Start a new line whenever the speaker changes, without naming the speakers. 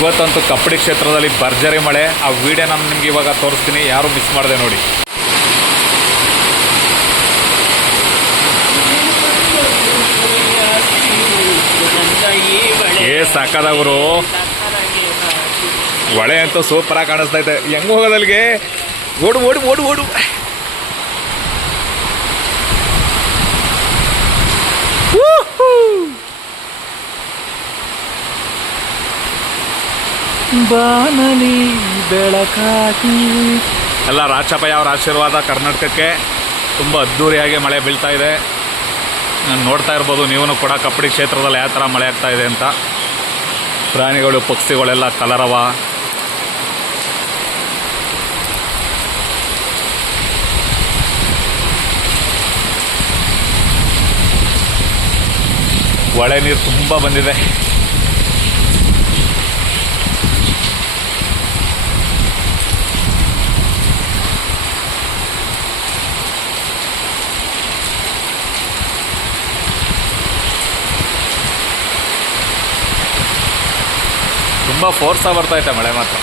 ಇವತ್ತಂತೂ ಕಪ್ಪಡಿ ಕ್ಷೇತ್ರದಲ್ಲಿ ಭರ್ಜರಿ ಮಳೆ. ಆ ವಿಡಿಯೋ ನಾನು ನಿಮ್ಗೆ ಇವಾಗ ತೋರಿಸ್ತೀನಿ. ಯಾರು ಮಿಸ್ ಮಾಡಿದೆ ನೋಡಿ. ಏ ಸಾಕಾದವರು ಹೊಳೆ ಅಂತೂ ಸೂಪರಾಗಿ ಕಾಣಿಸ್ತಾ ಇದೆ. ಹೆಂಗ್ ಹೋಗೋದಲ್ಲಿಗೆ ಓಡು ಓಡು ಓಡು ಓಡು.
ಬಾನಲಿ ಬೆಳಕಾಗಿ.
ಎಲ್ಲ ರಾಚಪಯ್ಯ ಅವರ ಆಶೀರ್ವಾದ ಕರ್ನಾಟಕಕ್ಕೆ ತುಂಬ ಅದ್ಧೂರಿಯಾಗಿ ಮಳೆ ಬೀಳ್ತಾ ಇದೆ. ನಾನು ನೋಡ್ತಾ ಇರ್ಬೋದು ನೀವು ಕೂಡ ಕಪ್ಪಡಿ ಕ್ಷೇತ್ರದಲ್ಲಿ ಯಾವ ಥರ ಮಳೆ ಆಗ್ತಾ ಇದೆ ಅಂತ. ಪ್ರಾಣಿಗಳು, ಪಕ್ಷಿಗಳೆಲ್ಲ ಕಲರವ. ಹೊಳೆ ನೀರು ತುಂಬ ಬಂದಿದೆ. ತುಂಬ ಫೋರ್ಸಾಗಿ ಬರ್ತಾ ಐತೆ ಮಳೆ ಮಾತ್ರ.